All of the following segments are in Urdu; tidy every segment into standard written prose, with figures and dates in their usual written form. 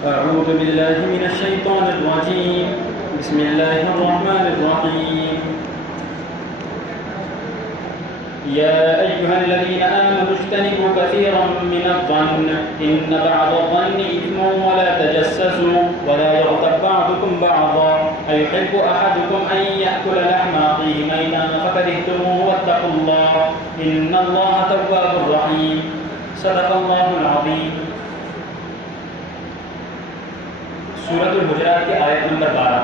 أعوذ بالله من الشيطان الرجيم. بسم الله الرحمن الرحيم. يا أيها الذين آمنوا اجتنبوا كثيرا من الظن إن بعض الظن إثم ولا تجسسوا ولا يغتب بعضكم بعضا أيحب أحدكم أن يأكل لحم أخيه ميتا فكرهتموه واتقوا الله إن الله تواب رحيم. صدق الله العظيم. سورۃ الحجرات کی آیت نمبر 12.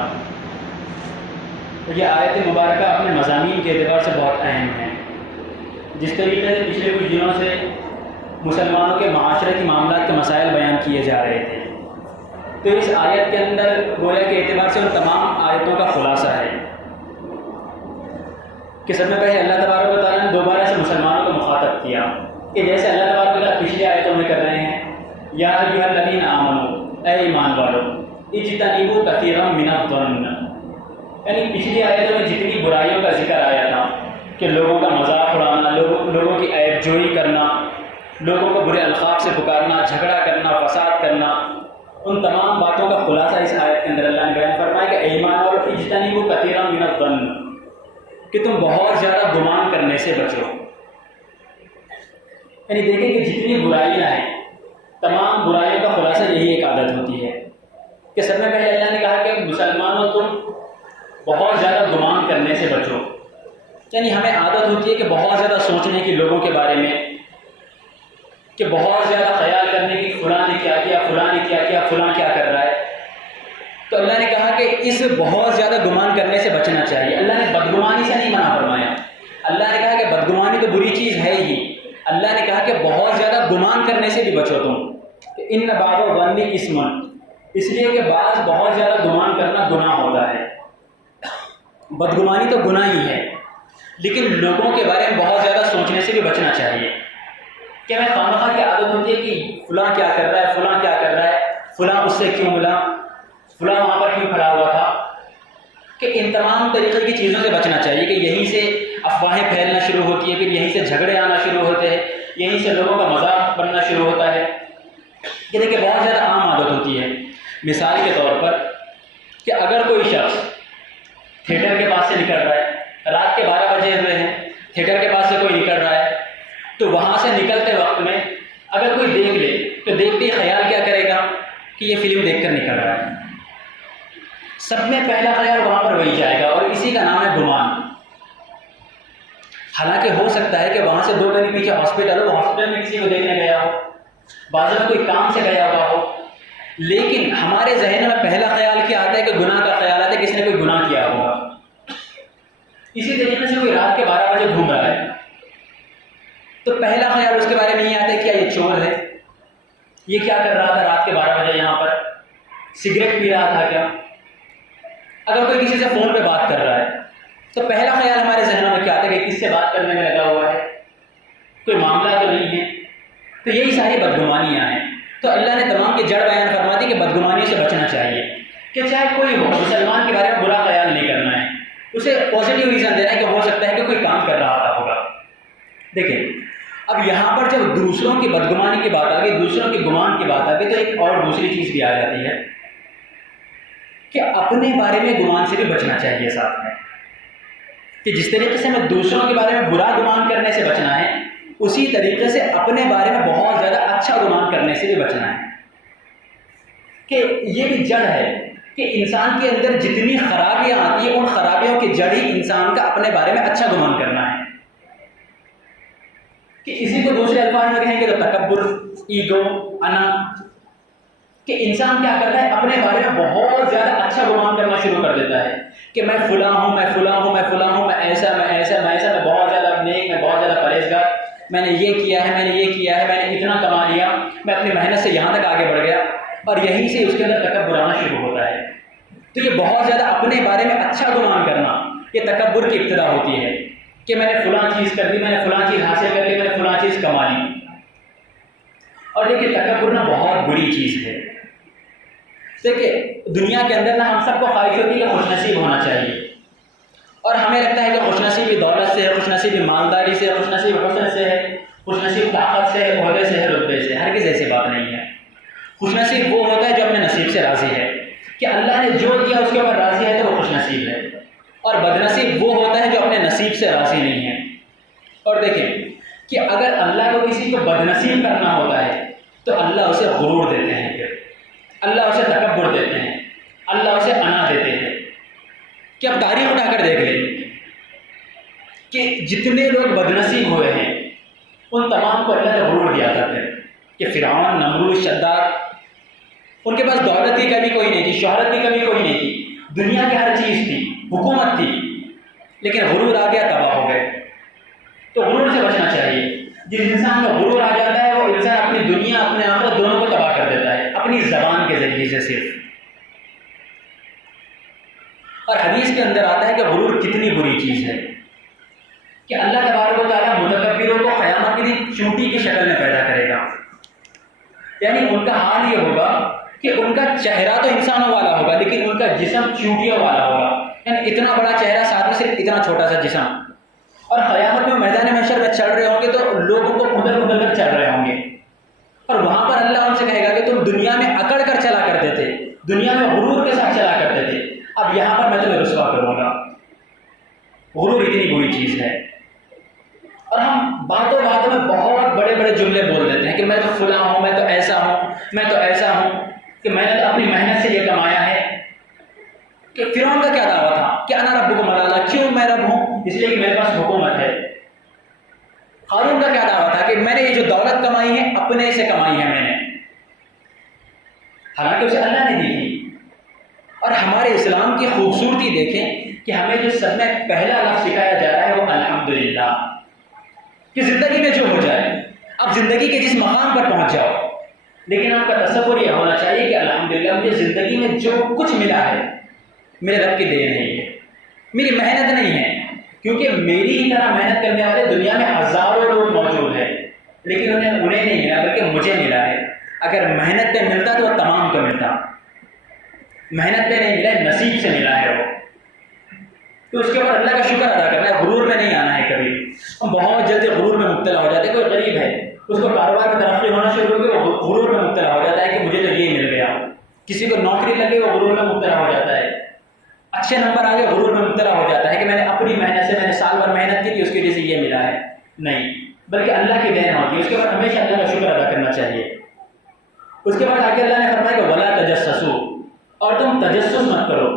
یہ آیت مبارکہ اپنے مضامین کے اعتبار سے بہت اہم ہے. جس طریقے سے پچھلے کچھ دنوں سے مسلمانوں کے معاشرتی معاملات کے مسائل بیان کیے جا رہے تھے، تو اس آیت کے اندر گویا کے اعتبار سے ان تمام آیتوں کا خلاصہ ہے کہ سب میں پہلے اللہ تبارک و تعالیٰ نے دوبارہ سے مسلمانوں کو مخاطب کیا کہ جیسے اللہ تبارک و تعالیٰ پچھلی آیتوں میں کر رہے ہیں، یا ایھا الذین آمنوا، اے ایمان والو، اجتنبوا کثیرا من الظن، یعنی پچھلی آیتوں میں جتنی برائیوں کا ذکر آیا تھا کہ لوگوں کا مذاق اڑانا، لوگوں کی عیب جوئی کرنا، لوگوں کو برے القاب سے پکارنا، جھگڑا کرنا، فساد کرنا، ان تمام باتوں کا خلاصہ اس آیت کے اندر اللہ نے بیان فرمایا کہ ایمان اور اجتنبوا کثیرا من الظن، کہ تم بہت زیادہ گمان کرنے سے بچو. یعنی دیکھیں کہ جتنی برائیاں ہیں، تمام برائیوں کا خلاصہ یہی ایک عادت ہوتی ہے کہ سب میں پہلے اللہ نے کہا کہ مسلمانوں تم بہت زیادہ گمان کرنے سے بچو. یعنی ہمیں عادت ہوتی ہے کہ بہت زیادہ سوچنے کی لوگوں کے بارے میں، کہ بہت زیادہ خیال کرنے کی فلاں نے کیا کیا، فلاں نے کیا کیا، فلاں کیا کر رہا ہے. تو اللہ نے کہا کہ اس بہت زیادہ گمان کرنے سے بچنا چاہیے. اللہ نے بدگمانی سے نہیں منع فرمایا. اللہ نے کہا کہ بدگمانی تو بری چیز ہے ہی. اللہ نے کہا کہ بہت زیادہ گمان کرنے سے بھی بچو تم. ان بعض الظن اثم، اس لیے کہ بعض بہت زیادہ گمان کرنا گناہ ہوتا ہے. بدگمانی تو گناہ ہی ہے، لیکن لوگوں کے بارے میں بہت زیادہ سوچنے سے بھی بچنا چاہیے. کہ ہمیں خواہ کی عادت ہوتی ہے کہ فلاں کیا کر رہا ہے، فلاں کیا کر رہا ہے، فلاں اس سے کیوں ملا، فلاں وہاں پر کیوں کھڑا ہوا تھا. کہ ان تمام طریقے کی چیزوں سے بچنا چاہیے کہ یہیں سے افواہیں پھیلنا شروع ہوتی ہے، پھر یہیں سے جھگڑے آنا شروع ہوتے ہیں، یہیں سے لوگوں کا مذاق بننا شروع ہوتا ہے. یہ دیکھیں بہت زیادہ عام عادت ہوتی ہے. مثال کے طور پر کہ اگر کوئی شخص تھیٹر کے پاس سے نکل رہا ہے، رات کے 12 بجے ہوئے ہیں، تھیٹر کے پاس سے کوئی نکل رہا ہے، تو وہاں سے نکلتے وقت میں اگر کوئی دیکھ لے تو دیکھتے ہی خیال کیا کرے گا کہ یہ فلم دیکھ کر نکل رہا ہے. سب میں پہلا خیال وہاں پر وہی جائے گا، اور اسی کا نام ہے گمان. حالانکہ ہو سکتا ہے کہ وہاں سے 2 گلی پیچھے ہاسپٹل ہو، ہاسپٹل میں کسی کو دیکھنے گیا ہو، بعض میں کوئی کام سے گیا ہوا ہو، لیکن ہمارے ذہن میں پہلا خیال کیا آتا ہے کہ گناہ کا خیال آتا ہے، کسی نے کوئی گناہ کیا ہوگا. اسی طریقے سے کوئی رات کے 12 بجے گھوم رہا ہے تو پہلا خیال اس کے بارے میں نہیں آتا ہے کیا یہ چور ہے، یہ کیا کر رہا تھا رات کے 12 بجے یہاں پر، سگریٹ پی رہا تھا کیا. اگر کوئی کسی سے فون پہ بات کر رہا ہے تو پہلا خیال ہمارے ذہنوں میں کیا آتا ہے کہ کس سے بات کرنے میں لگا ہوا ہے، کوئی معاملہ تو نہیں ہے. تو یہی ساری بدگمانیاں ہیں. تو اللہ نے تمام کی جڑ بیان فرما دی کہ بدگمانیوں سے بچنا چاہیے. کہ چاہے کوئی ہو، مسلمان کے بارے میں برا خیال نہیں کرنا ہے، اسے پازیٹیو ریزن دینا ہے کہ ہو سکتا ہے کہ کوئی کام کر رہا ہوگا. دیکھیں اب یہاں پر جب دوسروں کی بدگمانی کی بات آ گئی، دوسروں کے گمان کی بات آ گئی، تو ایک اور دوسری چیز بھی آ جاتی ہے کہ اپنے بارے میں گمان سے بھی بچنا چاہیے ساتھ میں. کہ جس طریقے سے ہمیں دوسروں کے بارے میں برا گمان کرنے سے بچنا ہے، اسی طریقے سے اپنے بارے میں بہت زیادہ اچھا گمان کرنے سے بھی بچنا ہے. کہ یہ بھی جڑ ہے کہ انسان کے اندر جتنی خرابیاں آتی ہیں، ان خرابیوں کی جڑ ہی انسان کا اپنے بارے میں اچھا گمان کرنا ہے. کہ اسی کو دوسرے الفاظ میں کہیں گے تو تکبر، ایگو، انا، کہ انسان کیا کرتا ہے اپنے بارے میں بہت زیادہ اچھا گمان کرنا شروع کر دیتا ہے کہ میں فلاں ہوں، میں فلاں ہوں، میں فلاں ہوں، میں ایسا، میں ایسا، میں ایسا، میں بہت زیادہ نیک، میں بہت زیادہ پرہیزگار، میں نے یہ کیا ہے، میں نے یہ کیا ہے، میں نے اتنا کما لیا، میں اپنی محنت سے یہاں تک آگے بڑھ گیا. اور یہیں سے اس کے اندر تکبر آنا شروع ہوتا ہے. تو یہ بہت زیادہ اپنے بارے میں اچھا گمان کرنا، یہ تکبر کی ابتدا ہوتی ہے کہ میں نے فلاں چیز کر دی، میں نے فلاں چیز حاصل کر لی، میں نے فلاں چیز کما لی. اور دیکھیے تکبر نا بہت بری چیز ہے. دیکھیے دنیا کے اندر نا ہم سب کو خواہش ہوتی ہے کہ خوش نصیب ہونا چاہیے، اور ہمیں لگتا ہے کہ خوش نصیبی دولت سے ہے، خوش نصیبی مالداری سے ہے، خوش نصیب حسن سے ہے، خوش نصیب طاقت سے ہے، عہدے سے ہے، رتبے سے. ہرگز ایسی بات نہیں ہے. خوش نصیب وہ ہوتا ہے جو اپنے نے جو دیا اس کے اوپر راضی ہے تو وہ خوش نصیب ہے، اور بدنصیب وہ ہوتا ہے جو اپنے نصیب سے راضی نہیں ہے۔ اور دیکھیں کہ اگر اللہ کو کسی کو بدنصیب کرنا ہوتا ہے تو اللہ اسے غرور دیتے ہیں، پھر اللہ اسے تکبر دیتے ہیں، اللہ اسے انا دیتے ہیں۔ کہ اب تاریخ اٹھا کر دیکھ لیں کہ جتنے لوگ بدنصیب ہوئے ہیں ان تمام کو اللہ نے غرور دیا تھا، پھر کہ فرعون، نمرود، شداد، ان کے پاس دولت کی کمی کوئی نہیں تھی، شہرت کی کمی کوئی نہیں تھی، دنیا کی ہر چیز تھی، حکومت تھی، لیکن غرور آ گیا، تباہ ہو گئے۔ تو غرور سے بچنا چاہیے۔ جس انسان کا غرور آ جاتا ہے وہ انسان اپنی دنیا اپنے آخرت دونوں کو تباہ کر دیتا ہے، اپنی زبان کے ذریعے سے صرف۔ اور حدیث کے اندر آتا ہے کہ غرور کتنی بری چیز ہے کہ اللہ تبارک و تعالیٰ متکبروں کو قیامت کے دن چونٹی کی شکل میں پیدا کرے گا، یعنی ان کا حال یہ ہوگا کہ ان کا چہرہ تو انسانوں والا ہوگا لیکن ان کا جسم چونٹیوں والا ہوگا، یعنی اتنا بڑا چہرہ ساتھ میں صرف اتنا چھوٹا سا جسم۔ اور قیامت میں میدان محشر میں چل رہے ہوں گے تو لوگوں کو کھدر کھدر کر چل رہے ہوں گے، اور وہاں پر اللہ ان سے کہے گا کہ تم دنیا میں اکڑ کر چلا کرتے تھے، دنیا میں غرور کے ساتھ چلا کرتے تھے، اب یہاں پر میں تمہیں رسوا کروں گا۔ غرور اتنی بری چیز ہے۔ اور ہم باتوں باتوں میں بہت بڑے بڑے جملے بول دیتے ہیں کہ میں تو فلاں ہوں، میں تو ایسا ہوں، میں تو ایسا ہوں، کہ میں نے تو اپنی محنت سے یہ کمایا ہے۔ کہ فرعون کا کیا دعویٰ تھا کہ انا ربکم الاعلیٰ، کیوں میں رب ہوں؟ اس لیے کہ میرے پاس حکومت ہے۔ قارون کا کیا دعویٰ تھا کہ میں نے یہ جو دولت کمائی ہے اپنے سے کمائی ہے میں نے، حالانکہ اسے اللہ نے دی تھی۔ اور ہمارے اسلام کی خوبصورتی دیکھیں کہ ہمیں جو سب میں پہلا لفظ سکھایا جا رہا ہے وہ الحمدللہ، کہ زندگی میں جو ہو جائے، اب زندگی کے جس مقام پر پہنچ جاؤ، لیکن آپ کا تصور یہ ہونا چاہیے کہ الحمدللہ مجھے زندگی میں جو کچھ ملا ہے میرے رب کی دین ہے، یہ میری محنت نہیں ہے، کیونکہ میری ہی طرح محنت کرنے والے دنیا میں ہزاروں لوگ موجود ہیں لیکن انہیں نہیں ملا بلکہ مجھے ملا ہے۔ اگر محنت پہ ملتا تو وہ تمام کو ملتا، محنت پہ نہیں ملا، نصیب سے ملا ہے وہ، تو اس کے اوپر اللہ کا شکر ادا کرنا ہے، غرور میں نہیں آنا ہے کبھی۔ ہم بہت جلدی غرور میں مبتلا ہو جاتے ہیں۔ کوئی غریب ہے، اس کو کاروبار میں ترقی ہونا شروع ہو گئی، وہ غرور میں مبتلا ہو جاتا ہے کہ مجھے تو یہ مل گیا۔ کسی کو نوکری لگے وہ غرور میں مبتلا ہو جاتا ہے، اچھے نمبر آگے غرور میں مبتلا ہو جاتا ہے کہ میں نے اپنی محنت سے، میں نے سال بھر محنت کی تھی اس کی وجہ سے یہ ملا ہے، نہیں، بلکہ اللہ کی دین ہوتی ہے۔ اس کے بعد ہمیشہ اللہ کا شکر ادا کرنا چاہیے۔ اس کے بعد آگے اللہ نے فرمایا کہ ولا تجسسوا، اور تم تجسس مت کرو،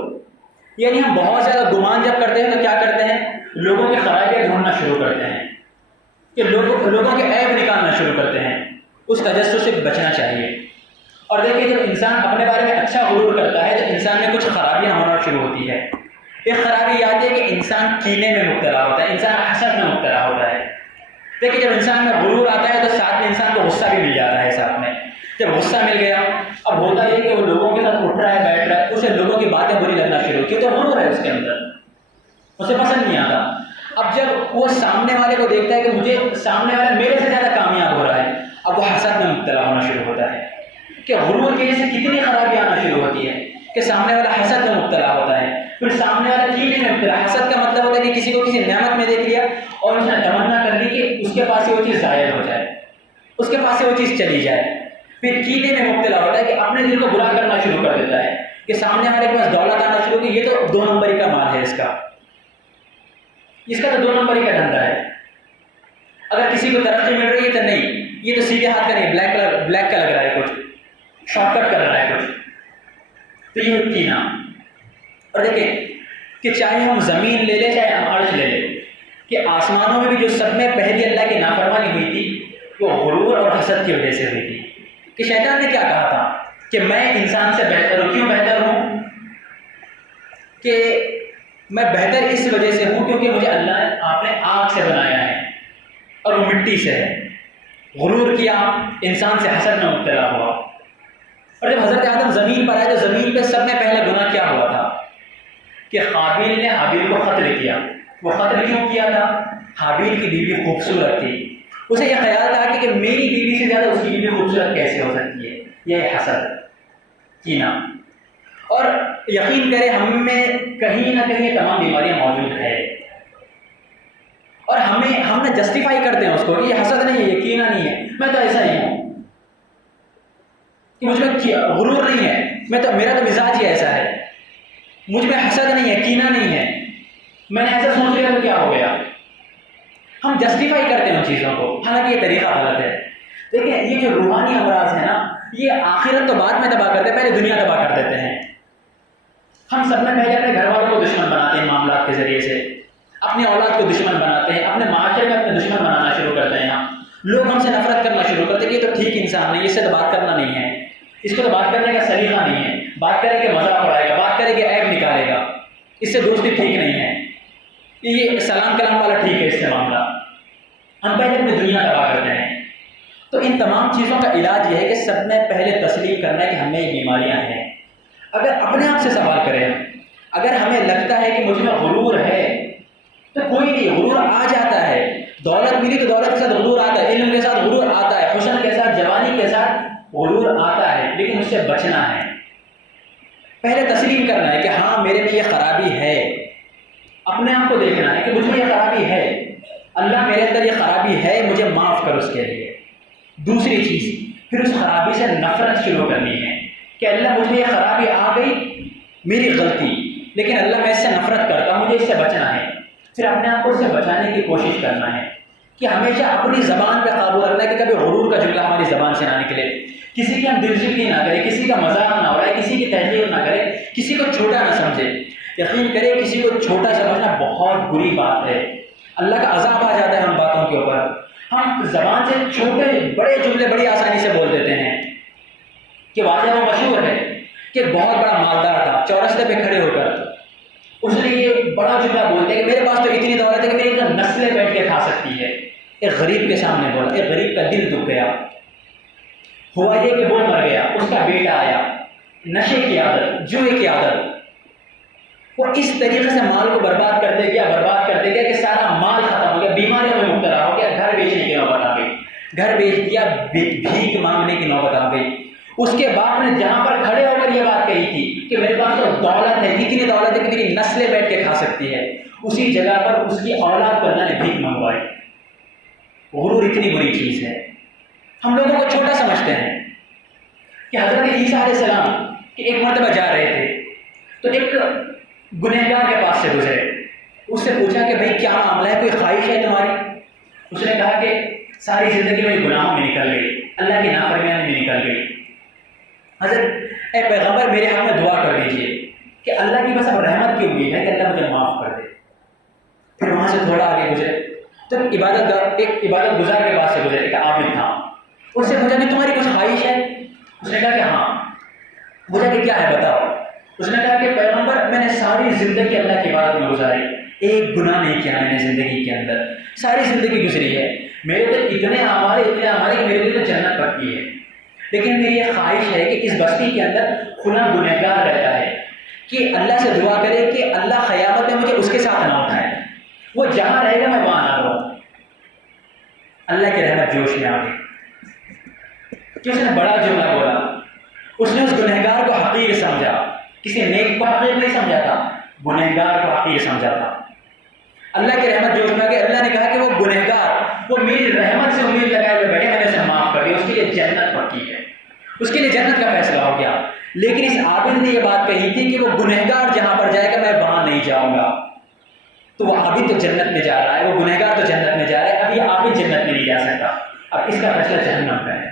یعنی ہم بہت زیادہ گمان جب کرتے ہیں تو کیا کرتے ہیں، لوگوں کے خرابیاں ڈھونڈنا شروع کرتے ہیں، کہ لوگوں کے عیب نکالنا شروع کرتے ہیں۔ اس تجسس سے بچنا چاہیے۔ اور دیکھیے جب انسان اپنے بارے میں اچھا غرور کرتا ہے تو انسان میں کچھ خرابیاں ہونا شروع ہوتی ہے۔ ایک خرابی یہ آتی ہے کہ انسان کینے میں مبتلا ہوتا ہے، انسان حسد میں مبتلا ہوتا ہے۔ دیکھیے جب انسان میں غرور آتا ہے تو ساتھ میں انسان کو غصہ بھی مل جاتا ہے ساتھ میں۔ جب غصہ مل گیا اب ہوتا یہ کہ وہ لوگوں کے ساتھ اٹھ رہا ہے، بیٹھ رہا ہے، اسے لوگوں کی باتیں بری لگنا شروع کی، تو غرور ہے اس کے اندر، اسے پسند نہیں آتا۔ اب جب وہ سامنے والے کو دیکھتا ہے کہ مجھے سامنے والا میرے سے زیادہ کامیاب ہو رہا ہے، اب وہ حسد میں مبتلا ہونا شروع ہوتا ہے کہ غرور کی وجہ سے کتنی خرابی آنا شروع ہوتی ہے کہ سامنے والا حسد میں مبتلا ہوتا ہے، پھر سامنے والا کینے میں مبتلا۔ حسد کا مطلب ہوتا ہے کہ کسی کو کسی نعمت میں دیکھ لیا اور اس نے تمنا کر لی کہ اس کے پاس سے وہ چیز ظاہر ہو جائے، اس کے پاس سے وہ چیز چلی جائے۔ پھر کینے میں مبتلا ہوتا ہے کہ اپنے دل کو برا کرنا شروع کر دیتا ہے کہ سامنے والے کے پاس دولت آنا شروع کی، یہ تو 2 نمبری کا مال ہے، اس کا تو 2 نمبری کا دھندا ہے۔ اگر کسی کو ترقی مل رہی ہے تو نہیں، یہ تو سیدھے ہاتھ کا نہیں، بلیک کا لگ رہا ہے، کچھ شارٹ کٹ کر رہا ہے کچھ، تو یہ کینہ۔ اور دیکھیں کہ چاہے ہم زمین لے لیں چاہے ہم عرش لے لیں، کہ آسمانوں میں بھی جو سب میں پہلی اللہ کی نافرمانی ہوئی تھی وہ غرور اور حسد کی وجہ سے ہوئی تھی۔ کہ شیطان نے کیا کہا تھا کہ میں انسان سے بہتر ہوں۔ کیوں بہتر ہوں؟ کہ میں بہتر اس وجہ سے ہوں کیونکہ مجھے اللہ آپ نے آگ سے بنایا ہے اور وہ مٹی سے ہے۔ غرور کیا، انسان سے حسد میں مبتلا ہوا۔ اور جب حضرت آدم زمین پر آئے تو زمین پہ سب نے پہلا گناہ کیا ہوا تھا کہ قابیل نے حابیل کو قتل کیا۔ وہ قتل کیوں کیا تھا؟ حابیل کی بیوی خوبصورت تھی، اسے یہ خیال تھا کہ میری بیوی سے زیادہ اس کی بیوی خوبصورت کیسے ہو سکتی ہے، یہ حسد، کینہ۔ اور یقین کریں ہم میں کہیں نہ کہیں یہ تمام بیماریاں موجود ہے، اور ہم نے جسٹیفائی کرتے ہیں اس کو، یہ حسد نہیں ہے، یہ کینہ نہیں ہے، میں تو ایسا ہی ہوں، کہ مجھ میں غرور نہیں ہے، میرا تو مزاج ہی ایسا ہے۔ مجھ میں حسد نہیں ہے، کینہ نہیں ہے، میں نے ایسا سوچ لیا تو کیا ہو گیا؟ ہم جسٹیفائی کرتے ہیں ان چیزوں کو، حالانکہ یہ طریقہ غلط ہے۔ دیکھیں یہ جو روحانی امراض ہے نا، یہ آخرت تو بعد میں تباہ کرتے ہیں، پہلے دنیا تباہ کر دیتے ہیں۔ ہم سب میں پہلے اپنے گھر والوں کو دشمن بناتے ہیں معاملات کے ذریعے سے، اپنے اولاد کو دشمن بناتے ہیں، اپنے معاشرے میں اپنے دشمن بنانا شروع کرتے ہیں۔ لوگ ہم سے نفرت کرنا شروع کرتے ہیں کہ یہ تو ٹھیک انسان نہیں، اس سے تو بات کرنا نہیں ہے، اس کو تو بات کرنے کا سلیقہ نہیں ہے، بات کرے کہ مذاق اڑائے گا، بات کرے کہ عیب نکالے گا، اس سے دوستی ٹھیک نہیں ہے، یہ سلام کلام والا ٹھیک ہے، اس سے معاملہ۔ ہم پہلے اپنی دنیا تباہ کرتے ہیں۔ تو ان تمام چیزوں کا علاج یہ ہے کہ سب نے پہلے تسلیم کرنا ہے کہ ہمیں یہ بیماریاں ہیں۔ اگر اپنے آپ سے سوال کریں، اگر ہمیں لگتا ہے کہ مجھ میں غرور ہے تو کوئی نہیں، غرور آ جاتا ہے، دولت ملی تو دولت کے ساتھ غرور آتا ہے، علم کے ساتھ غرور آتا ہے، حسن کے ساتھ، جوانی کے ساتھ غرور آتا ہے، لیکن اس سے بچنا ہے۔ پہلے تسلیم کرنا ہے کہ ہاں میرے میں یہ خرابی ہے، اپنے آپ کو دیکھنا ہے کہ مجھ میں یہ خرابی ہے، اللہ میرے اندر یہ خرابی ہے، مجھے معاف کر اس کے لیے۔ دوسری چیز، پھر اس خرابی سے نفرت شروع کرنی ہے کہ اللہ مجھ میں یہ خرابی آ گئی، میری غلطی، لیکن اللہ میں اس سے نفرت کرتا ہوں، مجھے اس سے بچنا ہے۔ پھر اپنے آپ کو اس سے بچانے کی کوشش کرنا ہے کہ ہمیشہ اپنی زبان پہ قابو رکھنا ہے کہ کبھی غرور کا جملہ ہماری زبان سے نہ نکلے، کسی کی ہم دلجوئی نہ کریں، کسی کا مذاق نہ اڑائے، کسی کی تحقیر نہ کریں، کسی کو چھوٹا نہ سمجھے۔ یقین کرے کسی کو چھوٹا سمجھنا بہت بری بات ہے، اللہ کا عذاب آ جاتا ہے ان باتوں کے اوپر۔ ہم زبان سے چھوٹے بڑے جملے بڑی آسانی سے بول دیتے ہیں کہ واقعہ وہ مشہور ہے کہ بہت بڑا مالدار تھا، چورستے پہ کھڑے ہو کر اس نے یہ بڑا جملہ بولتے کہ میرے پاس تو اتنی دولت ہے کہ میری نسلیں بیٹھ کے کھا سکتی ہے۔ ایک غریب کے سامنے بولا، ایک غریب کا دل دکھ گیا۔ ہوا یہ کہ وہ مر گیا، اس کا بیٹا آیا، نشے کی عادت، جوئے کی عادت، وہ اس طریقے سے مال کو برباد کرتے گیا کہ سارا مال ختم ہو گیا، بیماریوں میں مبتلا ہو گیا، گھر بیچنے کی نوبت آ گئی، گھر بیچ دیا، بھیک مانگنے کی نوبت آ گئی۔ اس کے باپ نے جہاں پر کھڑے ہو کر یہ بات کہی تھی کہ میرے پاس تو دولت ہے، اتنی دولت ہے کہ میری نسلیں بیٹھ کے کھا سکتی ہے، اسی جگہ پر اس کی اولاد پر اللہ نے بھیک منگوائی۔ غرور اتنی بری چیز ہے، ہم لوگوں کو چھوٹا سمجھتے ہیں۔ کہ حضرت عیسیٰ علیہ السلام کہ ایک مرتبہ جا رہے تھے تو ایک گنہگار کے پاس سے گزرے، اس سے پوچھا کہ بھائی کیا معاملہ ہے، کوئی خواہش ہے تمہاری؟ اس نے کہا کہ ساری زندگی میری گناہوں میں نکل گئی، اللہ کی نافرمانی میں نکل گئی۔ حضرت اے پیغمبر میرے حق میں دعا کر دیجیے کہ اللہ کی بس اب رحمت کی امید ہے کہ اللہ مجھے معاف کر دے۔ پھر وہاں سے تھوڑا آگے گزرے تو ایک عبادت گزار کے پاس سے گزرے، ایک عابد تھا، اس سے پوچھا کہ تمہاری کچھ خواہش ہے؟ اس نے کہا کہ ہاں۔ پوچھا کہ کیا ہے بتاؤ؟ اس نے کہا کہ پیغمبر میں نے ساری زندگی اللہ کی عبادت میں گزاری، ایک گناہ نہیں کیا میں نے زندگی کے اندر، ساری زندگی گزری ہے، میرے تو اتنے اعمال کہ میرے لیے تو جنت پکی ہے، لیکن میری یہ خواہش ہے کہ اس بستی کے اندر کھلا گنہگار رہتا ہے کہ اللہ سے دعا کرے کہ اللہ قیامت میں مجھے اس کے ساتھ نہ اٹھائے، وہ جہاں رہے گا میں وہاں نہ رہوں۔ اللہ کی رحمت جوش میں آ گئی کہ اس نے بڑا جملہ بولا، اس نے اس گنہگار کو حقیر سمجھا، کسی نیک کو حقیر نہیں سمجھا تھا، گنہگار کو حقیر سمجھا تھا۔ اللہ کی رحمت جوش میں آ گئی، اللہ نے کہا کہ وہ گنہگار وہ میری رحمت سے امید لگائے ہوئے بیٹھے، میں نے اسے معاف کر دیا، اس کے لیے جنت پکی ہے، اس کے لیے جنت کا فیصلہ ہو گیا۔ لیکن اس عابد نے یہ بات کہی تھی کہ وہ گنہگار جہاں پر جائے گا میں وہاں نہیں جاؤں گا، تو وہ عابد تو جنت میں جا رہا ہے، وہ گنہگار تو جنت میں جا رہا ہے، اب یہ عابد جنت میں نہیں جا سکتا، اب اس کا فیصلہ جہنم کا ہے۔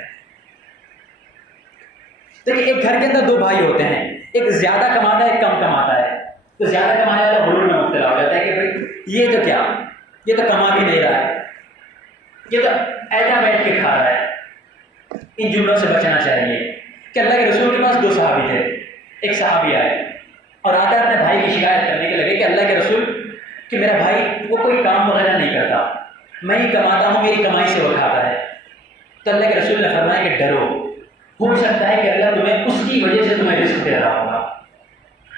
دیکھیں ایک گھر کے اندر دو بھائی ہوتے ہیں، ایک زیادہ کماتا ہے ایک کم کماتا ہے، تو زیادہ کمانے والا غرور میں مبتلا ہو جاتا ہے کہ بھائی یہ تو کیا، یہ تو کما بھی نہیں رہا ہے، یہ تو ایسا بیٹھ کے کھا رہا ہے۔ ان جملوں سے بچنا چاہیے کہ اللہ کے رسول کے پاس دو صحابی تھے، ایک صحابی آئے اور آ کر اپنے بھائی کی شکایت کرنے کے لگے کہ اللہ کے رسول کہ میرا بھائی وہ کوئی کام وغیرہ نہیں کرتا، میں ہی کماتا ہوں، میری کمائی سے وہ کھاتا ہے۔ تو اللہ کے رسول نے فرمایا کہ ڈرو، ہو سکتا ہے کہ اللہ تمہیں اس کی وجہ سے تمہیں رزق دے رہا ہوگا۔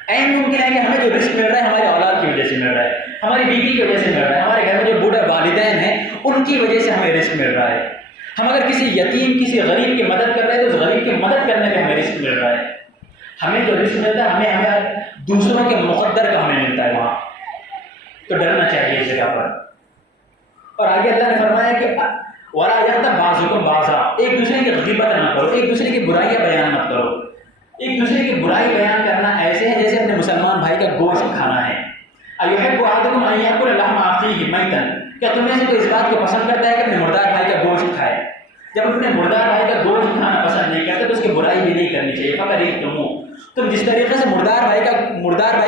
این ممکن ہے کہ ہمیں جو رزق مل رہا ہے ہمارے اولاد کی وجہ سے مل رہا ہے، ہماری بیوی کی وجہ سے مل رہا ہے، ہمارے گھر میں جو بوڑھے والدین ہیں ان کی وجہ سے ہمیں رزق مل رہا ہے۔ ہم اگر کسی یتیم کسی غریب کی مدد کر رہے ہیں تو اس غریب کی مدد کرنے میں ہمیں رزق مل رہا ہے۔ ہمیں جو رزق ملتا ہے ہمیں دوسروں کے مقدر کا ہمیں ملتا ہے وہاں، تو ڈرنا چاہیے اس جگہ پر۔ اور آگے اللہ نے فرمایا کہ وَلَا يَغْتَبْ بَعْضُكُمْ بَعْضًا، ایک دوسرے کی غیبت نہ کرو، ایک دوسرے کی برائیاں بیان مت کرو۔ ایک دوسرے کی برائی بیان کرنا ایسے ہے جیسے اپنے مسلمان مسلمان بھائی کا گوشت کھانا ہے. ایحب احدکم ان یاکل لحم اخیہ میتا، کیا تم میں سے کوئی اس بات کو پسند کرتا ہے کہ اپنے مردار بھائی کا گوشت کھائے؟ جب اپنے مردار بھائی کا گوشت کھانا پسند نہیں کرتے تو اس کی برائی بھی نہیں کرنی چاہیے. فَكَرِهْتُمُوهُ، تم جس طریقے سے مردار بھائی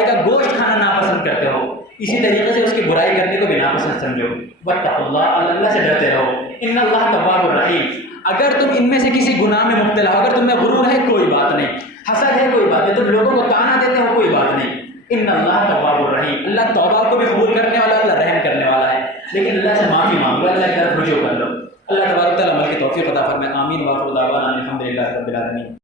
کا گوشت کھانا ناپسند کرتے ہو، اسی طریقے سے اس کی برائی کرنے کو بھی ناپسند سمجھو. وَاتَّقُوا اللَّهَ، اللہ سے ڈرتے رہو. إِنَّ اللَّهَ تَوَّابٌ رَحِيمٌ. اگر تم ان میں سے کسی گناہ میں مبتلا ہو، اگر تم میں غرور ہے کوئی بات نہیں، حسد ہے کوئی بات نہیں، تم لوگوں کو تانا دیتے ہو کوئی بات نہیں. ان اللہ تواب الرحیم، اللہ توبہ کو بھی قبول کرنے والا، اللہ رحم کرنے والا ہے. لیکن اللہ سے معافی مانگو، اللہ کی طرف رجوع کر لو. اللہ تبارک و تعالیٰ عمل کی توفیق عطا فرمائے. آمین. وآخر دعوانا الحمد للہ رب العالمین.